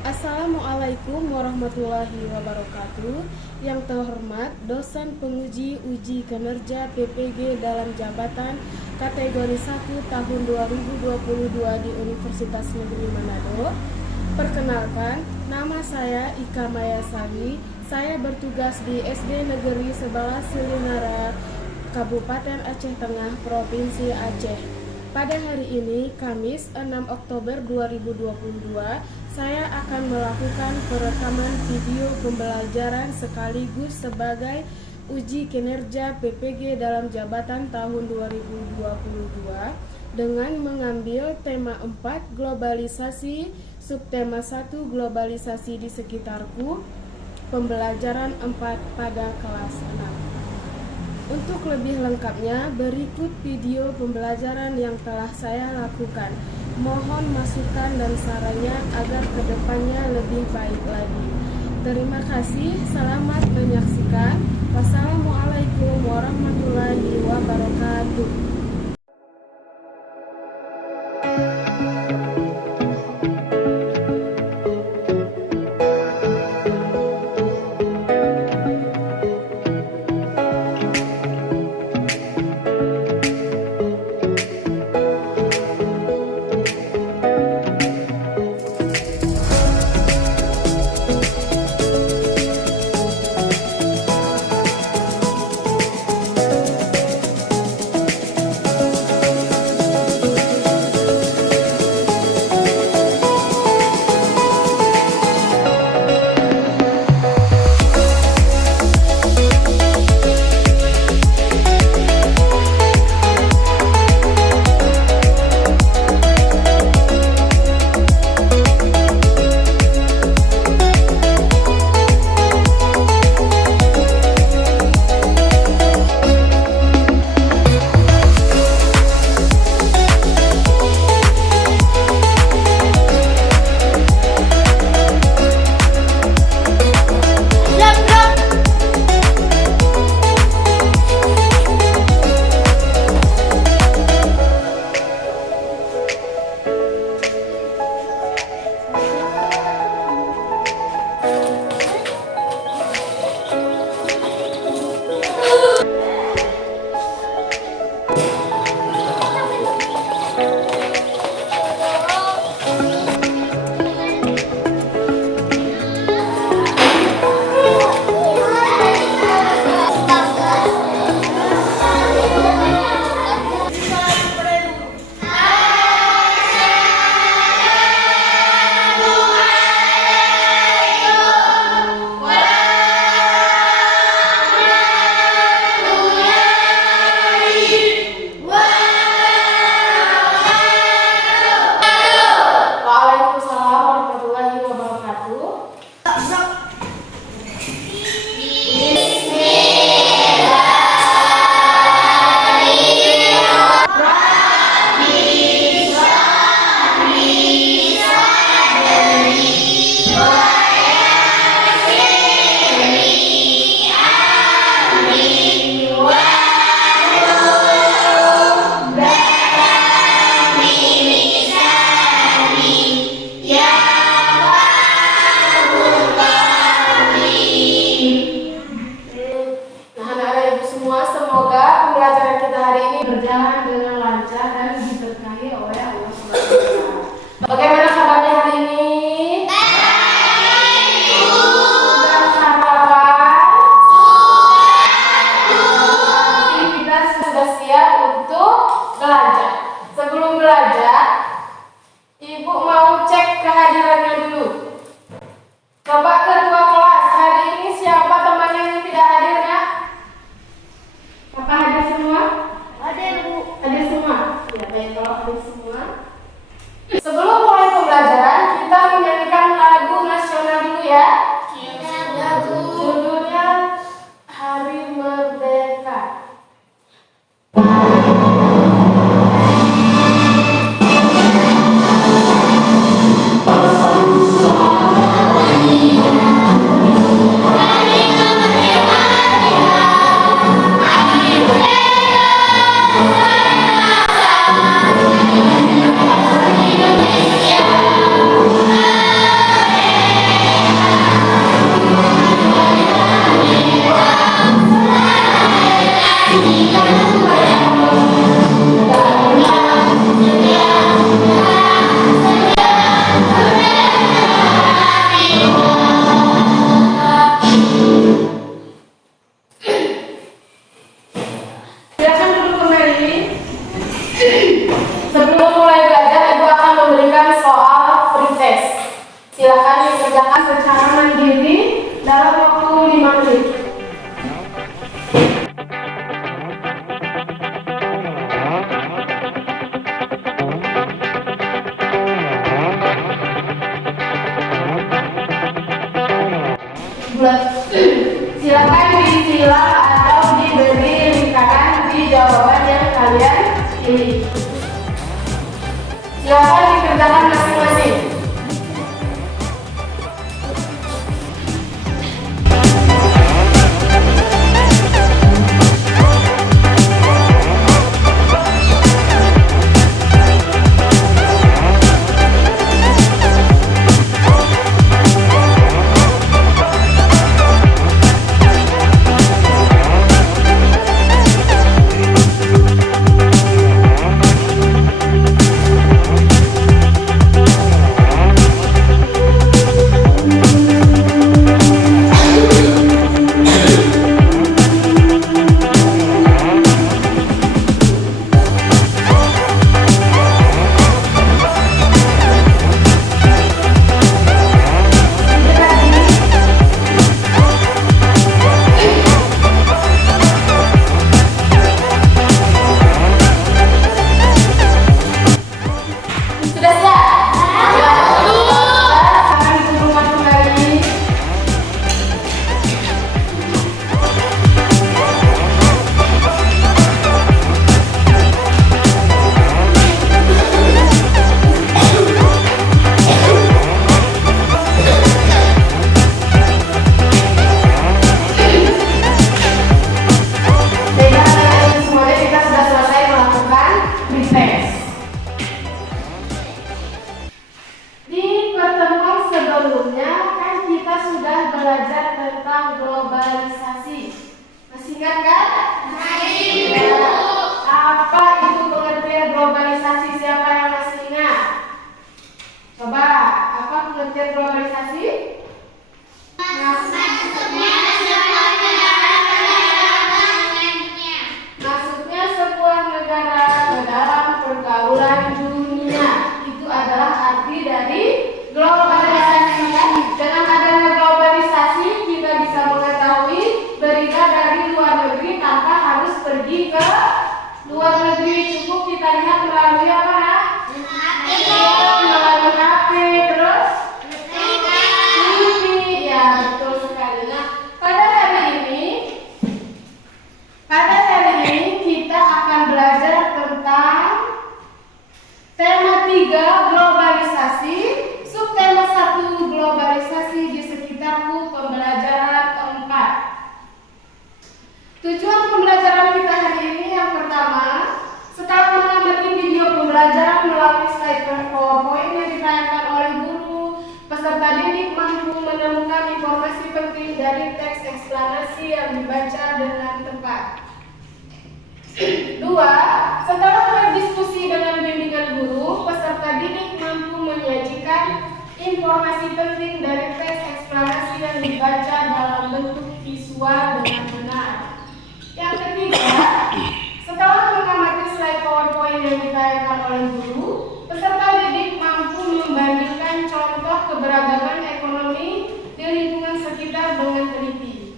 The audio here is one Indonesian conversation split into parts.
Assalamualaikum warahmatullahi wabarakatuh. Yang terhormat dosen penguji uji kinerja PPG dalam jabatan kategori 1 tahun 2022 di Universitas Negeri Manado. Perkenalkan, nama saya Ika Mayasari. Saya bertugas di SD Negeri 11 Silinara, Kabupaten Aceh Tengah, Provinsi Aceh. Pada hari ini, Kamis 6 Oktober 2022, saya akan melakukan perekaman video pembelajaran sekaligus sebagai uji kinerja PPG dalam jabatan tahun 2022 dengan mengambil tema 4 globalisasi, subtema 1 globalisasi di sekitarku, pembelajaran 4 pada kelas 6. Untuk lebih lengkapnya, berikut video pembelajaran yang telah saya lakukan. Mohon masukan dan sarannya agar kedepannya lebih baik lagi. Terima kasih, selamat menyaksikan. Wassalamualaikum warahmatullahi wabarakatuh. Silakan dikerjakan secara mandiri dalam waktu 5 menit. Silakan disilang atau diberi lingkaran di jawaban yang kalian pilih. Silakan dikerjakan masing-masing. Sebelumnya kan kita sudah belajar tentang globalisasi. Masih ingat kan? Masih. Apa itu pengertian globalisasi? Siapa yang masih ingat? Coba, apa pengertian globalisasi? Maksudnya sebuah negara ke dalam pergaulan dunia. Itu adalah arti dari globalisasi. Dengan adanya globalisasi, kita bisa mengetahui berita dari luar negeri tanpa harus pergi ke luar negeri. Cukup kita lihat melalui apa ya? Melalui HP, terus TV. Ya, betul sekali. Nah, pada hari ini kita akan belajar tentang tema 3 globalisasi. Subtema 1 globalisasi di sekitarku pembelajaran 4. Tujuan pembelajaran kita hari ini yang pertama, setelah mengamati video pembelajaran melalui slide PowerPoint yang ditayangkan oleh guru, peserta didik mampu menemukan informasi penting dari teks eksplanasi yang dibaca dengan tepat. 2. Setelah berdiskusi dengan bimbingan guru, peserta didik mampu menyajikan informasi penting dari teks eksplanasi yang dibaca dalam bentuk visual dengan benar. Yang ketiga, setelah mengamati slide PowerPoint yang ditayangkan oleh guru, peserta didik mampu membandingkan contoh keberagaman ekonomi di lingkungan sekitar dengan teliti.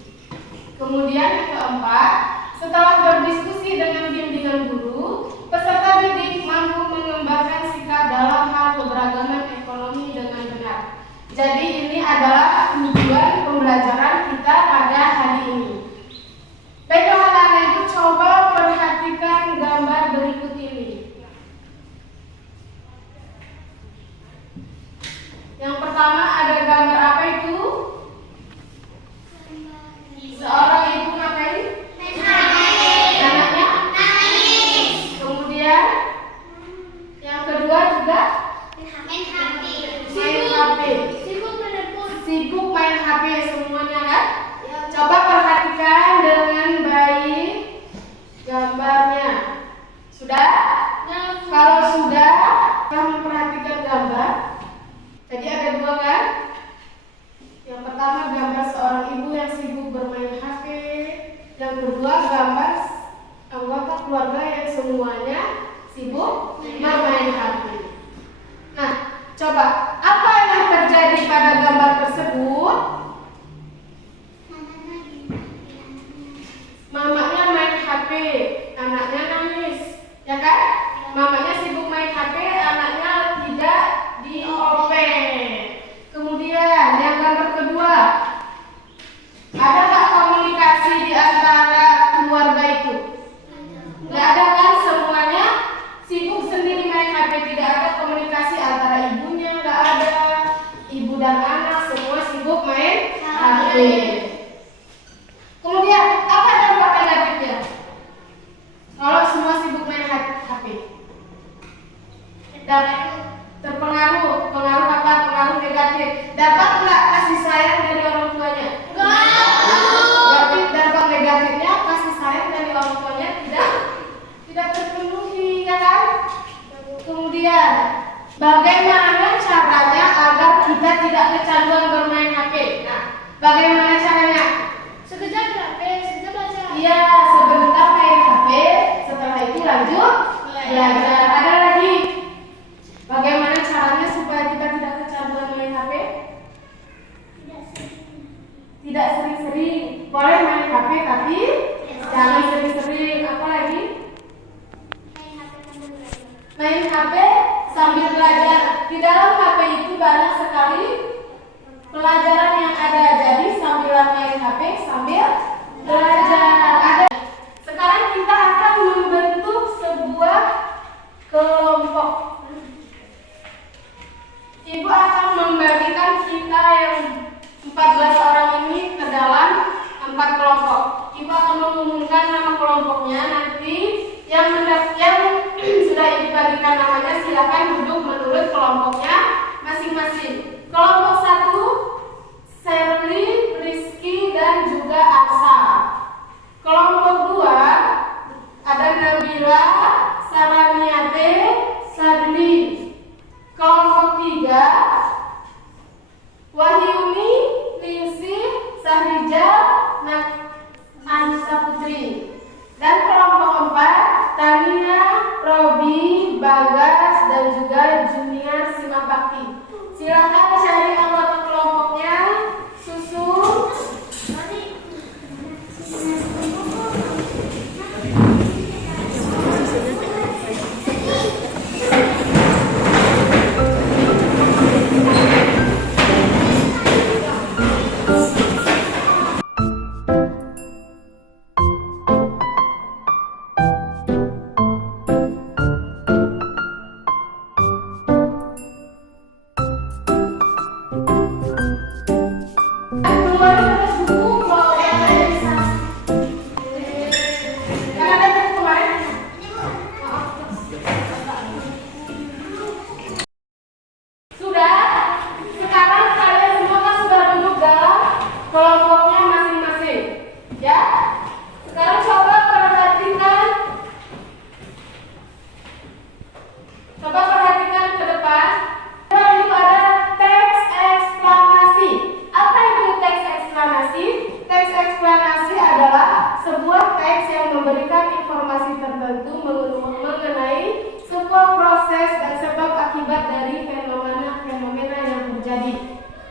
Kemudian yang keempat, setelah berdiskusi dengan bimbingan guru, peserta didik mampu mengembangkan sikap dalam hal keberagaman ekonomi dengan benar. Jadi ini adalah tujuan pembelajaran kita pada hari ini. Baiklah anak-anak ibu, coba perhatikan gambar berikut ini. Yang pertama ada gambar apa itu? Seorang ibu ngapain? Anaknya? Kemudian yang kedua juga main HP. Sibuk main HP semuanya kan? Coba perhatikan dengan baik gambarnya. Sudah? Kalau sudah, kita memperhatikan gambar. Tadi ada 2 kan? Yang pertama gambar seorang ibu yang sibuk bermain HP. Yang kedua gambar anggota keluarga yang semuanya sibuk bermain HP. Nah, coba apa yang terjadi pada dan anak semua sibuk main HP. Kemudian apa dampak negatifnya? Kalau semua sibuk main HP, dan pengaruh apa? Pengaruh negatif. Dapat nggak kasih sayang dari orang tuanya? Berarti dampak negatifnya kasih sayang dari orang tuanya tidak terpenuhi, ya kan? Kemudian bagaimana caranya agar kita tidak kecanduan bermain HP? Nah, bagaimana caranya? Sekejap HP, sekejap belajar. Iya, sebentar main HP, setelah itu lanjut belajar. Ada lagi? Bagaimana caranya supaya kita tidak kecanduan main HP? Tidak sering-sering. Boleh main HP tapi jangan sering-sering. Apa lagi? Main HP sambil belajar. Di dalam HP itu banyak sekali pelajaran yang ada. Jadi sambil main HP sambil belajar. Ada. Sekarang kita akan membentuk sebuah kelompok. Ibu akan membagikan kita yang 14 orang ini ke dalam 4 kelompok. Ibu akan mengumumkan nama kelompoknya. Nanti yang sudah ibu bagikan namanya silakan duduk menurut kelompoknya masing-masing. Kelompok 1, Sherly, Rizky, dan juga Aksa. Kelompok 2 ada Nabila, Saraniate, Sadli. Kelompok 3 Wahyuni, Ningsih, Sahrija, Anissa Putri. Dan kelompok 4 Tania, Robi, Bagas, dan juga Junior Simak Bakti. Silakan cari anggota kelompoknya. Susun.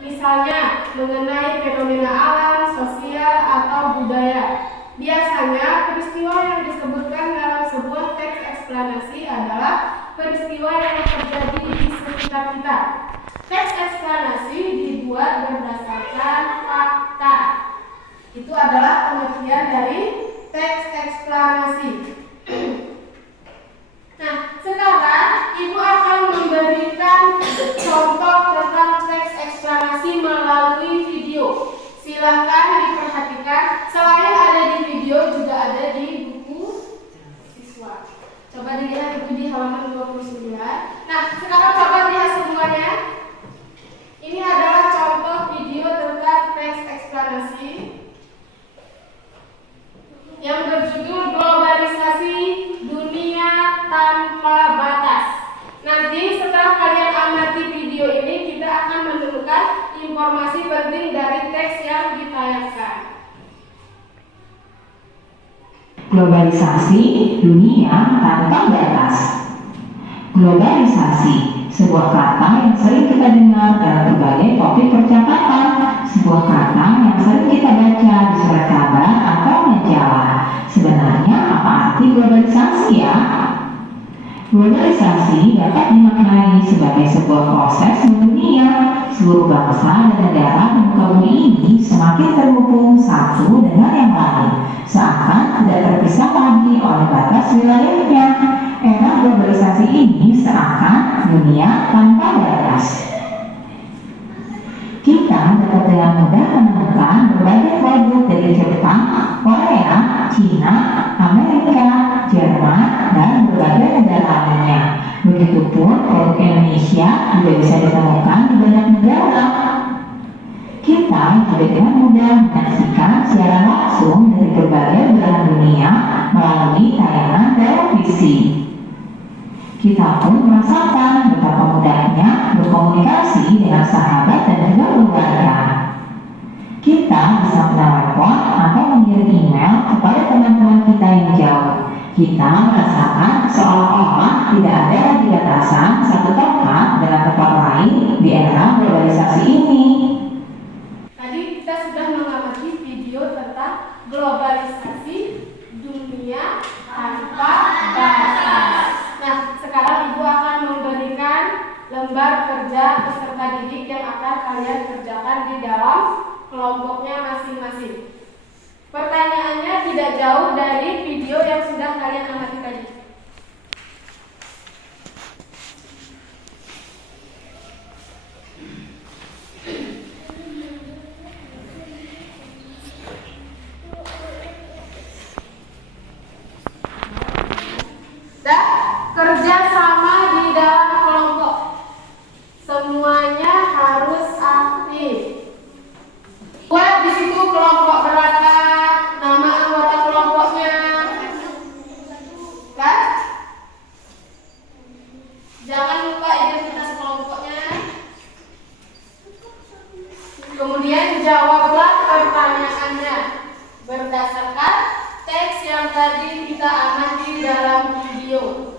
Misalnya mengenai fenomena alam, sosial, atau budaya. Biasanya peristiwa yang disebutkan dalam sebuah teks eksplanasi adalah peristiwa yang terjadi di sekitar kita. Teks eksplanasi dibuat berdasarkan fakta. Itu adalah pengertian dari teks eksplanasi. Nah, sekarang Ibu akan memberikan contoh tentang teks eksplanasi melalui video. Silahkan diperhatikan. Selain ada di video, juga ada di buku siswa. Coba dilihat itu di halaman 29. Nah, sekarang coba lihat semuanya. Ini adalah contoh video tentang teks eksplanasi yang berjudul Globalisasi Dunia Tanpa Batas. Nanti setelah kalian amati video ini, kita akan menemukan informasi penting dari teks yang ditayangkan. Globalisasi dunia tanpa batas. Globalisasi, sebuah kata yang sering kita dengar dalam berbagai topik percakapan, sebuah kata yang sering kita baca di surat kabar atau majalah. Sebenarnya apa arti globalisasi ya? Globalisasi dapat dimaknai sebagai sebuah proses mendunia. Seluruh bangsa dan negara di muka bumi ini semakin terhubung satu dengan yang lain, seakan tidak terpisah lagi oleh batas wilayahnya. Era globalisasi ini seakan dunia tanpa batas. Kita dapat dengan mudah menemukan berbagai produk dari Jepang, Korea, Cina, Amerika, Jerman, dan berbagai negara lainnya. Begitupun produk Indonesia juga bisa ditemukan di banyak negara. Kita juga dengan mudah menyaksikan siaran langsung dari berbagai belahan dunia melalui tayangan televisi. Kita pun merasakan betapa mudahnya berkomunikasi dengan sahabat dan juga keluarga. Kita bisa menelepon atau mengirim email kepada teman-teman kita yang jauh. Kita merasakan seolah-olah tidak ada lagi batasan satu tempat dengan tempat lain di era globalisasi ini. Tadi kita sudah mengamati video tentang globalisasi dunia tanpa batas. Nah, sekarang Ibu akan memberikan lembar kerja peserta didik yang akan kalian kerjakan di dalam kelompoknya masing-masing. Pertanyaannya tidak jauh dari video yang sudah kalian amati tadi. Dan kerja sama di dalam kelompok. Semuanya harus aktif. Buat di situ kelompok berapa, nama anggota kelompoknya, kan? Jangan lupa identitas kelompoknya. Kemudian jawablah pertanyaannya berdasarkan teks yang tadi kita amati dalam video.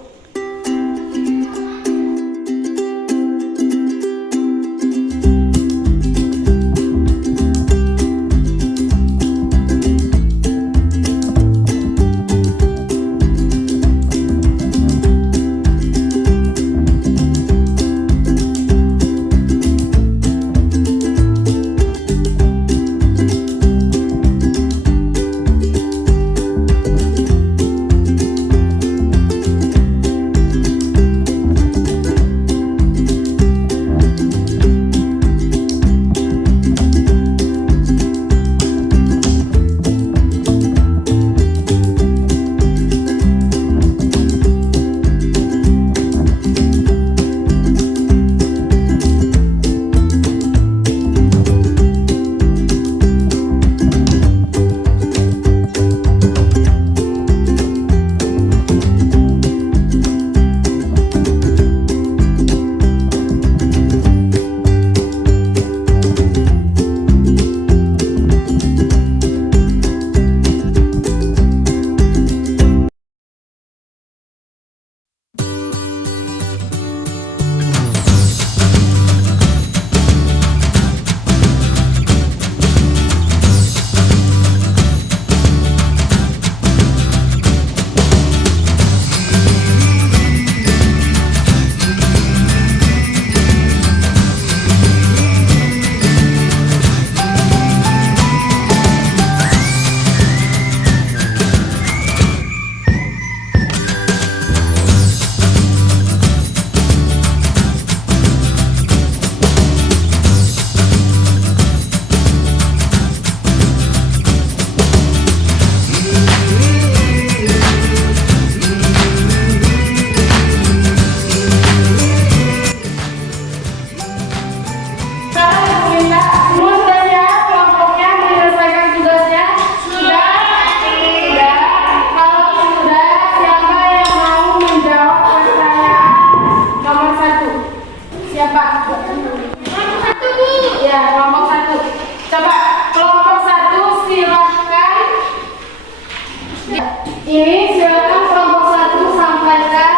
Ini silakan kelompok 1 sampaikan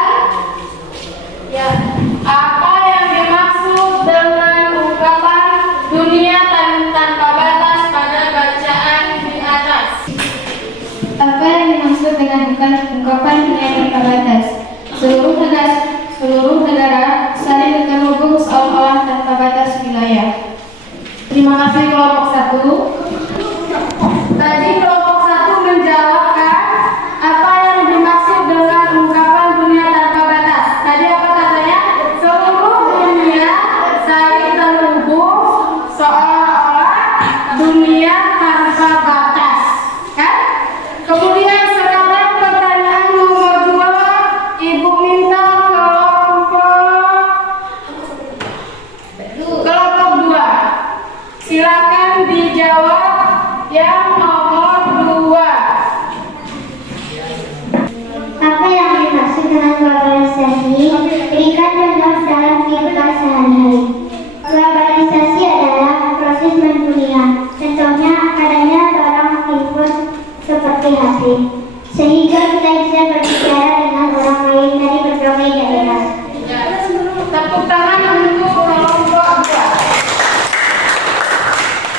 ya apa yang dimaksud dengan ungkapan dunia tanpa batas pada bacaan di atas. Apa yang dimaksud dengan ungkapan dunia tanpa batas? Seluruh negara saling terhubung seolah-olah tanpa batas wilayah. Terima kasih kelompok 1. Tadi kelompok 1 menjawabkan apa yang dimaksud dengan ungkapan dunia tanpa batas. Tadi apa katanya? Seluruh dunia saling terhubung seolah dijawab yang nomor 2. Apa yang dimaksud dengan globalisasi? Berikan contoh dalam kehidupan sehari-hari. Globalisasi adalah proses mendunia. Contohnya adanya barang input seperti HP, sehingga kita bisa berbicara dengan orang lain dari berbagai daerah. Ya. Tepuk tangan untuk kelompok 2.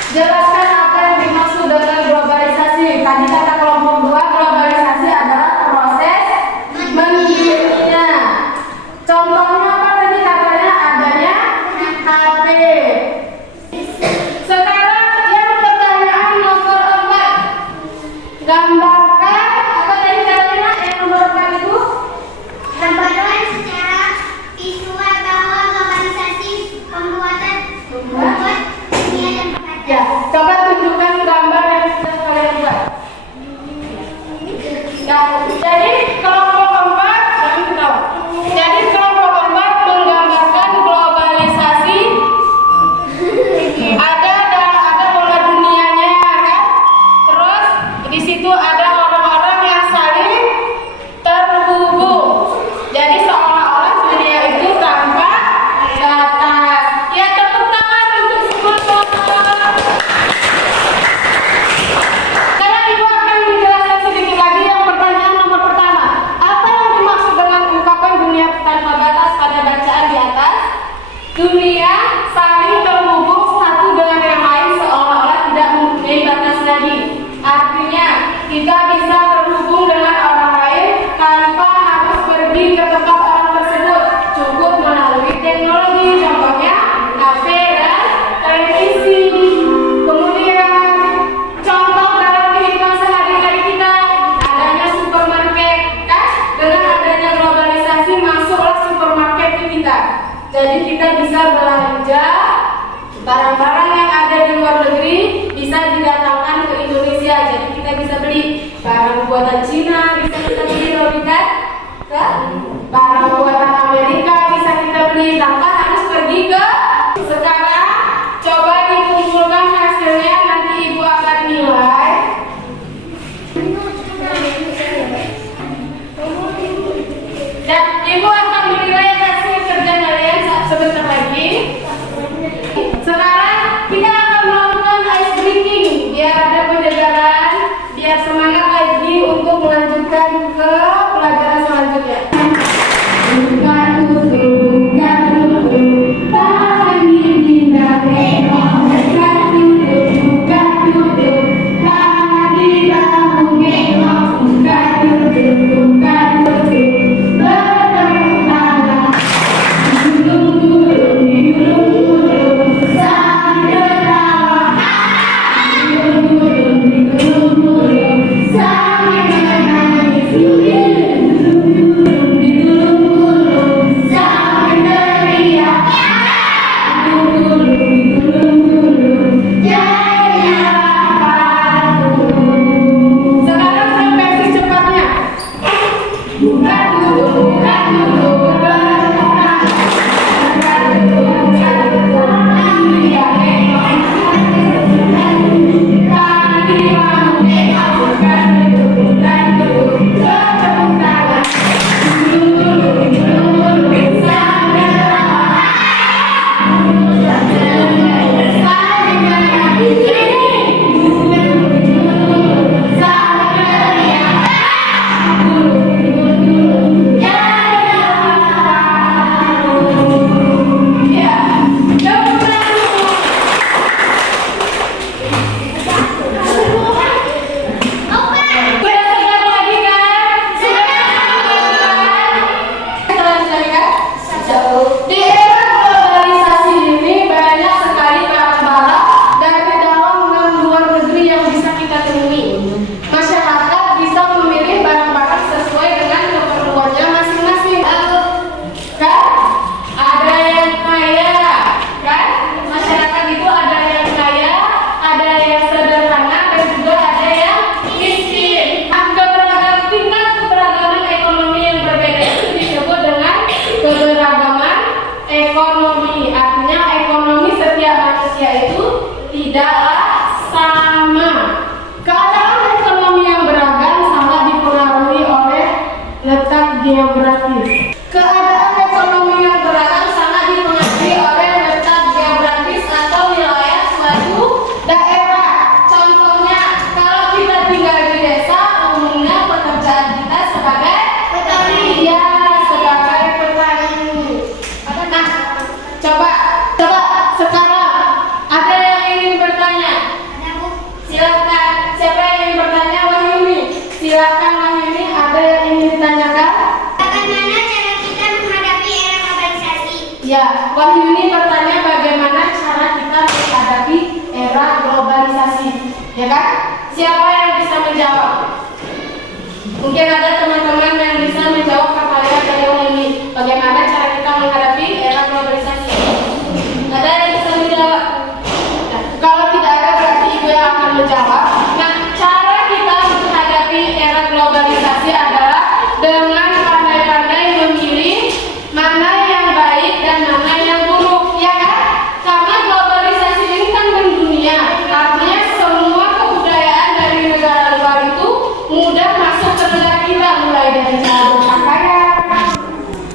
Jelaskan apa yang dimaksud dengan globalisasi. Tadi kata kelompok 2, globalisasi adalah proses mendunia. Contohnya apa tadi katanya? Adanya HP. Sekarang yang pertanyaan nomor 4. Gambarkan apa tadi katanya yang nomor 4 itu? Gambarkan secara visual bahwa globalisasi membuat dunia yang berbeda. Ya, coba tunjukkan gambar yang sudah kalian buat. Ya, jadi kelompok 4 Jadi kelompok 4 menggambarkan globalisasi. Ada bola dunianya kan? Terus di situ ada orang-orang yang saling terhubung. Jadi seolah-olah dunia itu tanpa batas. Ya, tepuk tangan untuk semua. Sekarang Ibu akan menjelaskan sedikit lagi yang pertanyaan nomor pertama. Apa yang dimaksud dengan ungkapan dunia tanpa batas pada bacaan di atas? Dunia saling terhubung satu dengan yang lain seolah-olah tidak mempunyai batas lagi. Artinya, kita bisa terhubung dengan orang lain tanpa harus pergi ke tempat orang tersebut. Cukup melalui teknologi, contohnya HP dan televisi. Kemudian, contoh dalam kehidupan sehari-hari kita, adanya supermarket, kan? Dengan adanya globalisasi masuklah supermarket ke kita. Jadi kita bisa belanja barang-barang yang ada di luar negeri bisa didatangkan ke Indonesia. Jadi kita bisa beli barang buatan Cina, bisa kita beli kan? Barang buatan Amerika bisa kita beli tanpa harus pergi ke. Sekarang coba dikumpulkan hasilnya, nanti Ibu akan nilai. Dan Ibu akan menilai hasil kerja kalian sebentar lagi. Sekarang kita akan melakukan ice breaking biar ada penyegaran, biar semangat lagi untuk melanjutkan ke pelajaran selanjutnya. Bukan untuk Wahyuni bertanya bagaimana cara kita menghadapi era globalisasi, ya kan? Siapa yang bisa menjawab? Mungkin ada teman-teman yang bisa menjawab pertanyaan dari Wahyuni. Bagaimana cara kita menghadapi era globalisasi? Ada yang bisa menjawab? Nah, kalau tidak ada berarti ibu yang akan menjawab. Nah, cara kita menghadapi era globalisasi adalah dengan pandai-pandai memilih mana yang baik dan mana yang buruk, ya kan? Karena globalisasi ini kan mendunia, artinya semua kebudayaan dari negara luar itu mudah masuk ke negara kita, mulai dari cara berpakaian,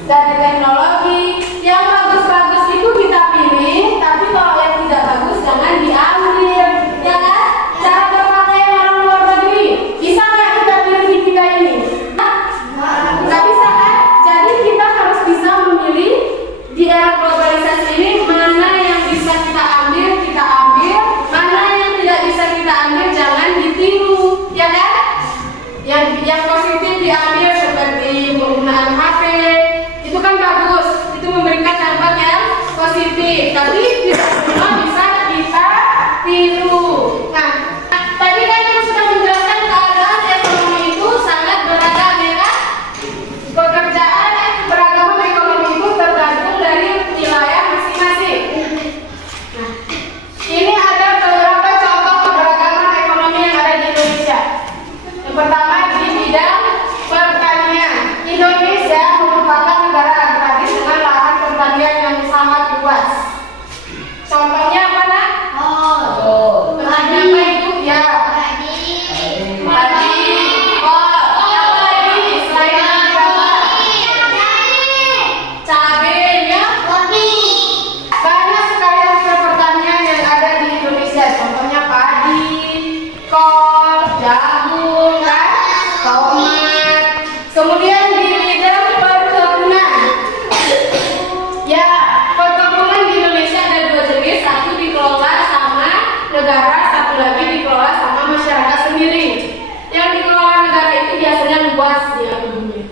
dari teknologi. Yang bagus-bagus itu kita pilih, tapi kalau yang tidak bagus jangan diambil, ya kan? Cara berpakaian orang luar negeri, bisa nggak kita pilih di kita ini? Nggak bisa kan? Jadi kita harus bisa memilih di era globalisasi ini mana yang bisa kita ambil, mana yang tidak bisa kita ambil jangan ditiru, ya kan? Yang positif diambil seperti penggunaan HP, itu kan bagus, itu memberikan dampak yang positif, tapi tidak semua bisa kita tiru. Nah, tadi kan ibu sudah menjelaskan keadaan ekonomi itu sangat beragam, ya kan? Pekerjaan keberagaman ekonomi itu tergantung dari wilayah masing-masing. Nah, ini ada beberapa contoh keberagaman ekonomi yang ada di Indonesia. Yang pertama di bidang pertanian. Indonesia merupakan negara agraris dengan lahan pertanian yang sangat luas. Contohnya apa, Nak? Pertanian apa itu? Ya. Padi. Apa lagi? Selain itu apa? Cabai, ya. Banyak sekali hasil pertanian yang ada di Indonesia. Contohnya padi, kol, jagung, kan? Tomat. Kemudian di bidang perkebunan. Ya, perkebunan di Indonesia ada dua jenis, satu dikelola sama negara, satu lagi dikelola sama masyarakat sendiri. Yang dikelola negara itu biasanya luas ya kebunnya.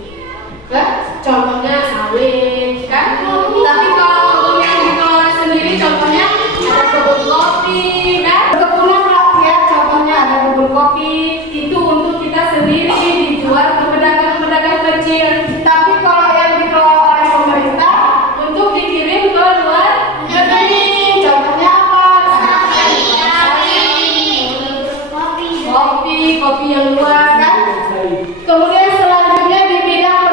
Kan? Contohnya sawit, kan? Tapi kalau kebun yang dikelola sendiri, contohnya ada kebun kopi, kan? Perkebunan rakyat, contohnya ada kebun kopi, itu untuk kita sendiri dijual ke pedagang-pedagang kecil. Tapi kalau yang dikelola oleh pemerintah untuk dikirim ke luar negeri, contohnya apa? Kopi yang luas, kan? Kemudian selanjutnya di bidang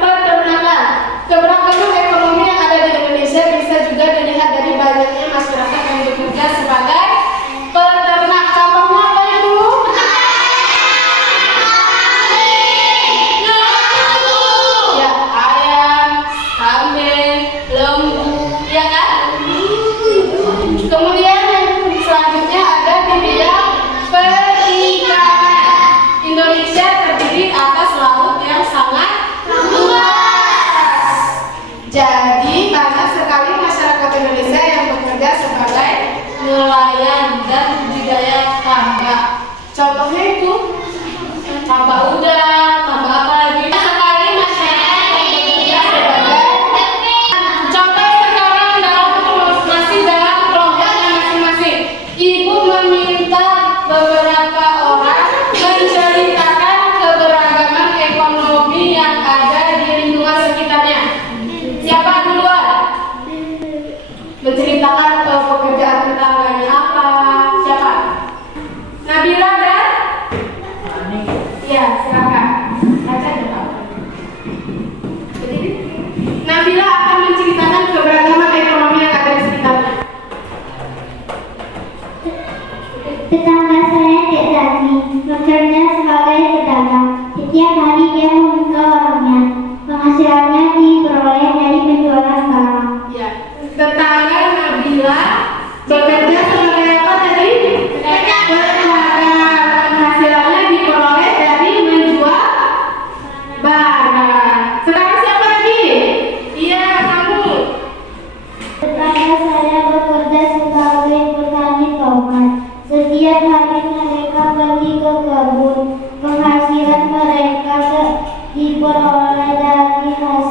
peternakan. Keberagaman ekonomi yang ada di Indonesia bisa juga dilihat dari banyaknya masyarakat yang bekerja sebagai peternak. Contohnya apa itu? Ya, ayam, kambing, lembu, ya kan? Kemudian yang selanjutnya ada di bidang perikanan. Indonesia terdiri atas laut yang sangat luas. Jadi banyak sekali masyarakat Indonesia yang bekerja sebagai nelayan dan budidaya tambak. Contohnya itu tambak udang, tambak apa lagi? Sekali masyarakat yang bekerja sebagai contoh sekarang masih dalam kelompoknya masing-masing. Ibu meminta beberapa orang menceritakan keberagaman ekonomi yang ada di lingkungan sekitarnya. Siapa duluan? Menceritakan pekerjaan tetangganya apa? Siapa? Nabila dan? Iya, silakan. Baca coba. Jadi, Nabila akan menceritakan keberagaman ekonomi yang ada di sekitarnya. Tetangga saya Dek Tati bekerja sebagai pedagang. Setiap hari dia membuka warungnya. Penghasilannya diperoleh dari penjualan barang. Ya, tetangga Nabila bekerja sebagai apa tadi? Pedagang. Penghasilannya diperoleh dari menjual barang. Sekarang siapa lagi? Iya, kamu. Tetangga saya bekerja sebagai petani tomat. Setiap hari mereka pergi ke kebun. Penghasilan mereka diperoleh dari hasil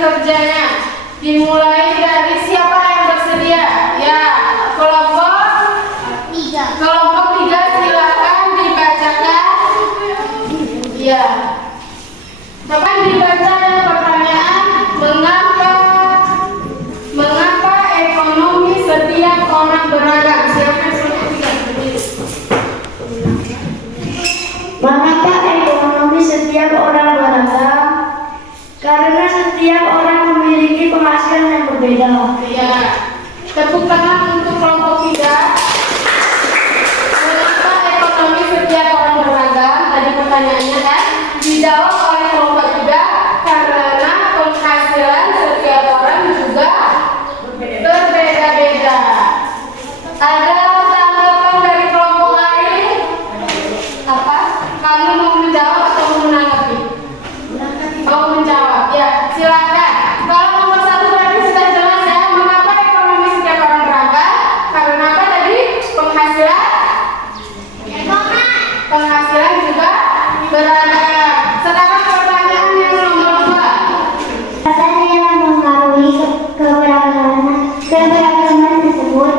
kerjanya. Dimulai dari siapa yang bersedia? Ya, kelompok 3 silakan dibacakan. Ya. Coba dibaca pertanyaan, mengapa ekonomi setiap orang beragam? Silakan kelompok 3 berdiri. Mengapa ekonomi setiap orang beragam? Karena setiap orang memiliki penghasilan yang berbeda. Ya. Tepuk tangan untuk kelompok 3. Mengapa ekonomi setiap orang beragam? Tadi pertanyaannya kan dijawab oleh kelompok 3 karena penghasilan setiap orang juga berbeda-beda. Ada tanggapan dari kelompok lain? Apa? Kamu mau menjawab atau mau menanggapi? Mau menjawab? Ya, silakan. Kalau nomor 1 berarti sudah jelas ya. Mengapa ekonomi setiap orang beragam? Karena apa tadi? Penghasilan juga beragam. Sekarang pertanyaan yang nomor 2. Katanya yang mengaruhi keberagaman tersebut,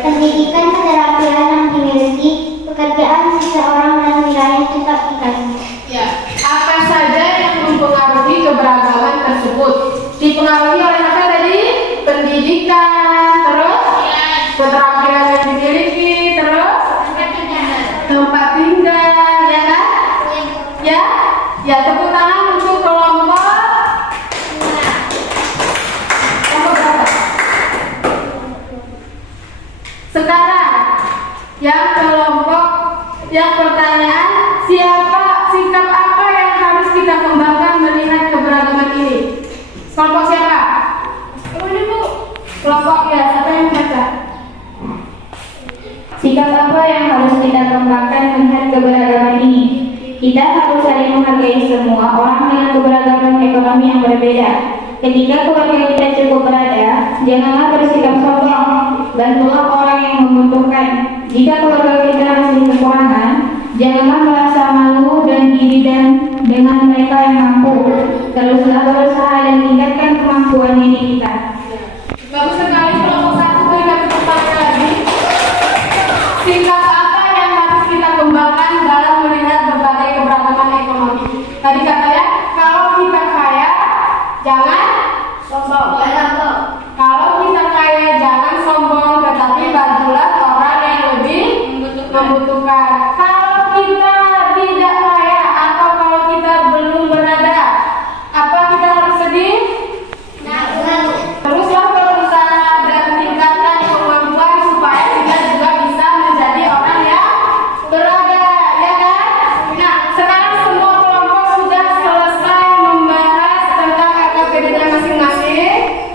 pendidikan, keterampilan yang dimiliki, pekerjaan seseorang dan wilayah tempat tinggalnya. Ya, apa saja yang mempengaruhi keberagaman tersebut? Dipengaruhi oleh apa tadi? Pendidikan, terus keterampilan yang dimiliki, terus tempat tinggal, ya kan? Ya, ya tepuk tangan untuk kelompok berapa? Sekarang yang kelompok yang pertanyaan, sikap apa yang harus kita kembangkan melihat keberagaman ini? Kelompok siapa? Bu. Kelompok ya, siapa yang baca? Sikap apa yang harus kita kembangkan melihat keberagaman ini? Kita harus saling menghargai semua orang dengan keberagaman ekonomi yang berbeda. Ketika keluarga kita cukup berada, janganlah bersikap sombong. Bantulah orang yang membutuhkan. Jika keluarga kita masih kekurangan, janganlah merasa malu dan iri dengan mereka yang mampu. Teruslah berusaha dan tingkatkan kemampuan diri kita. Bagus sekali kelompok 1 berikan tepuk tangan lagi. Sikap apa yang harus kita kembangkan dalam melihat berbagai keberagaman ekonomi? Tadi katanya kalau kita kaya jangan sombong. Kalau kita kaya jangan sombong, tetapi bantulah orang yang lebih membutuhkan. Kalau kita tidak kaya atau kalau kita belum berada, apa kita harus sedih? Teruslah berusaha dan tingkatkan kemampuan supaya kita juga bisa menjadi orang yang berada, ya kan? Nah, sekarang semua kelompok sudah selesai membahas tentang KKBD masing-masing.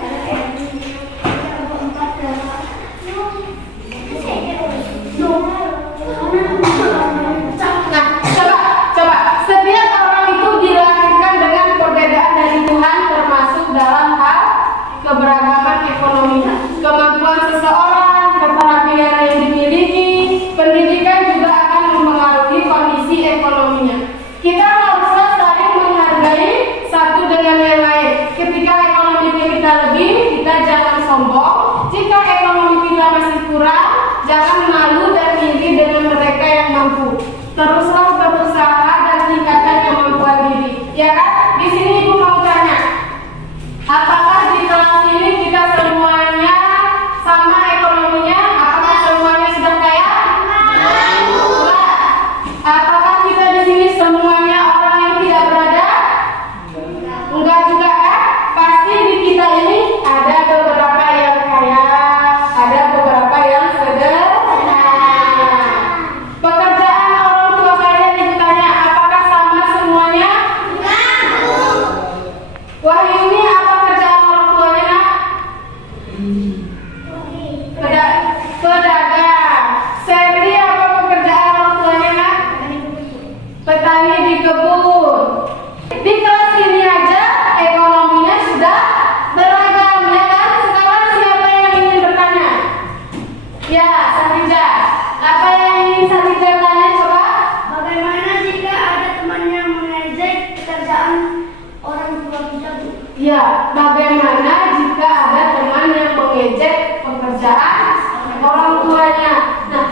Ya, bagaimana jika ada teman yang mengejek pekerjaan orang tuanya? Nah,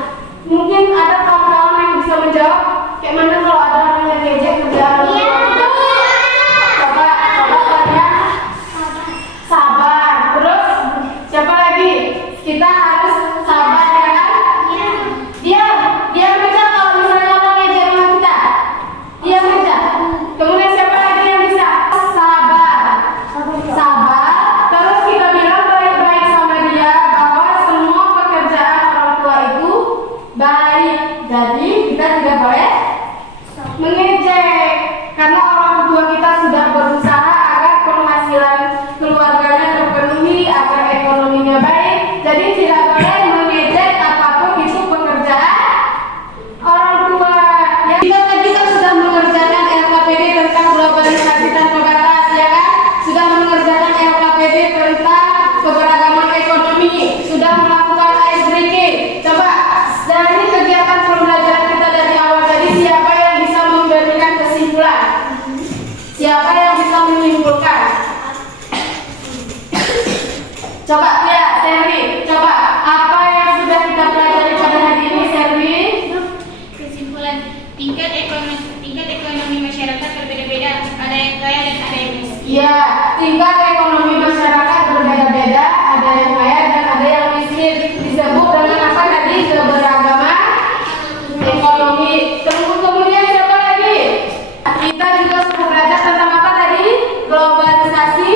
mungkin ada kawan-kawan yang bisa menjawab. Kayak mana kalau ada orang yang ngejek kerjaan orang tua? Coba kalian sabar. Terus siapa lagi? Kita harus sabar ya kan? Diam aja kalau misalnya orang ngejek sama kita. Diam aja. Kemudian siapa lagi yang bisa? Sabar. Terus kita bilang baik-baik sama dia bahwa semua pekerjaan orang tua itu baik. Jadi kita tidak boleh mengejek karena orang tua kita sudah berusaha agar penghasilan keluarganya terpenuhi, agar ekonominya baik. Jadi tidak boleh mengejek apapun itu pekerjaan orang tua. Ya, kita sudah mengerjakan LKPD tentang globalisasi tanpa batas, ya kan? Sudah mengerjakan LKPD tentang keberagaman ekonomi, sudah melakukan ice breaking. Coba dari kegiatan pembelajaran kita dari awal tadi, siapa yang bisa memberikan kesimpulan? Siapa yang bisa menyimpulkan? Coba ya, Serwi. Coba apa yang sudah kita pelajari pada hari ini, Serwi? Kesimpulan, tingkat ekonomi masyarakat berbeda-beda, ada yang kaya dan ada yang miskin. Ya, tingkat ekonomi masyarakat berbeda-beda, ada yang kaya dan ada yang miskin. Disebut dengan apa tadi? Keberagaman ekonomi. Kemudian siapa lagi? Kita juga sudah belajar tentang apa tadi? Globalisasi,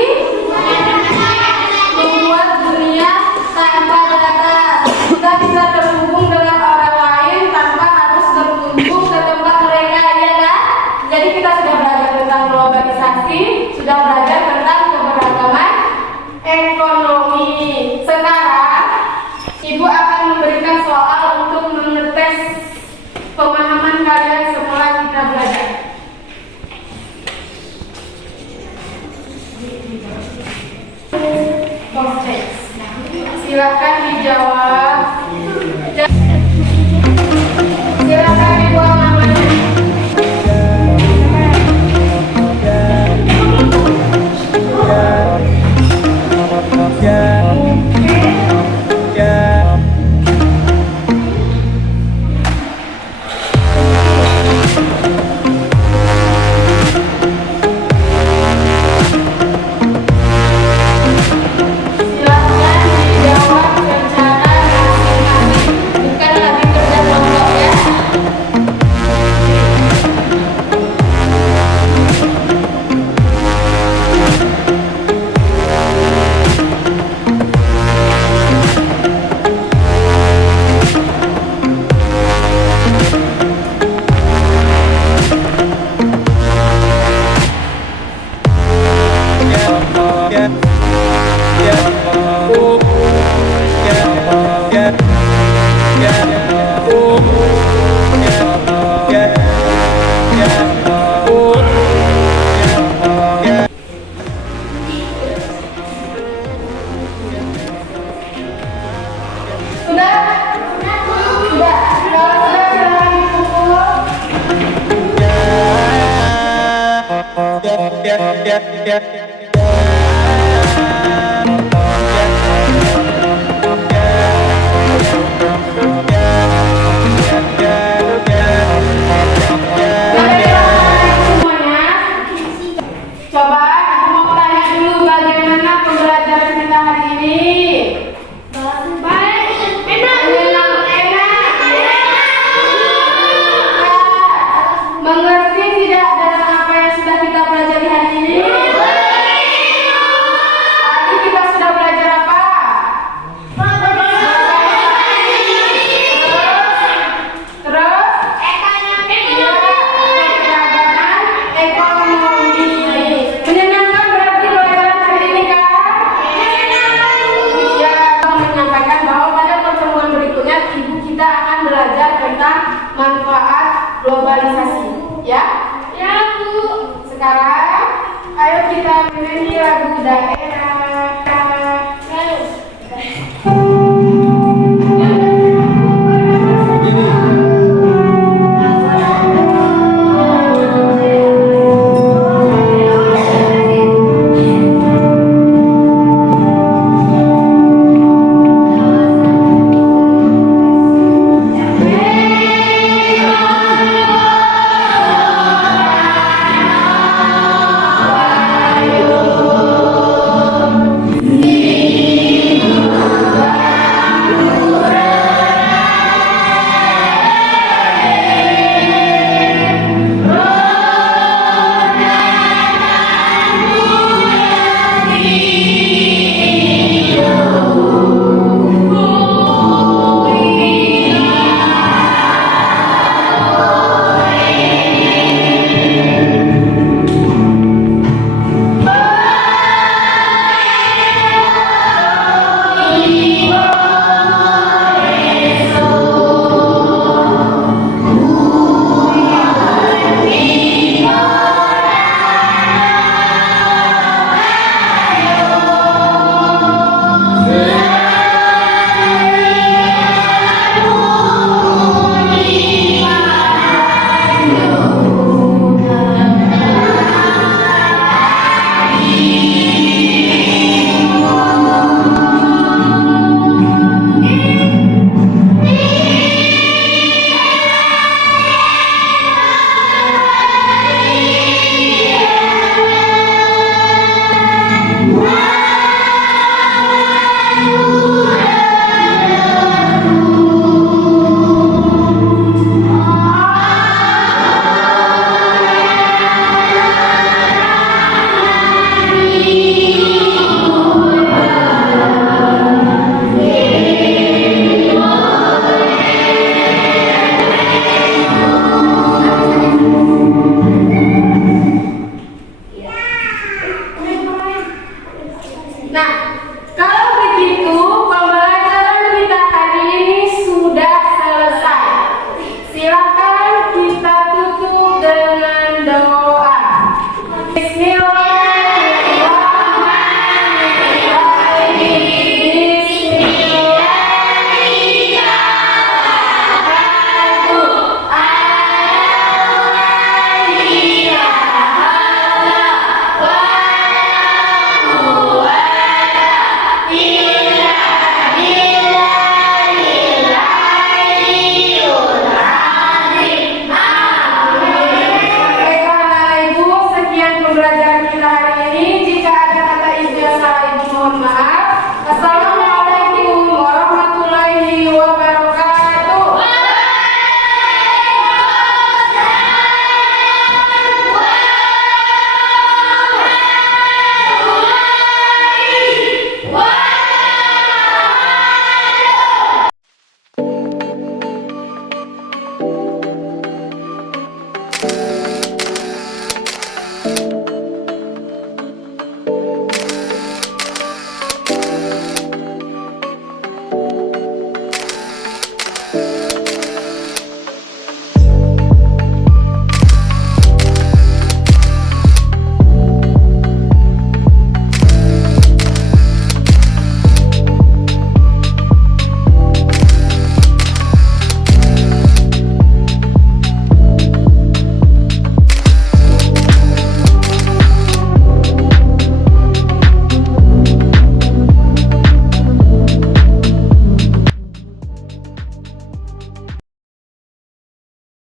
membuat dunia tanpa batas. Kita bisa terhubung dengan orang lain tanpa harus berkunjung ke tempat mereka, ya kan? Jadi kita sudah belajar tentang globalisasi, sudah belajar tentang keberagaman ekonomi. Sekarang Ibu akan memberikan soal untuk mengetes pemahaman kalian setelah kita belajar. Silakan dijawab. Silakan dibuang namanya. Silakan dijawab secara masing-masing, bukan lagi kerja kelompok ya. Sudah? Sudah. Kalau sudah silakan dipukul. Semuanya. Coba aku mau tanya dulu bagaimana pembelajaran kita hari ini. Baik. Enak. Mengerti tidak dengan apa yang sudah kita pelajari hari ini? Tadi kita sudah belajar apa? Terus? Keberagaman ekonomi. Menyenangkan berarti pelajaran hari ini kan? Ya, aku menyampaikan bahwa pada pertemuan berikutnya ibu kita akan belajar tentang manfaat globalisasi. Ya? Ya, Bu. Sekarang ayo kita menyanyi lagu daerah. Nah,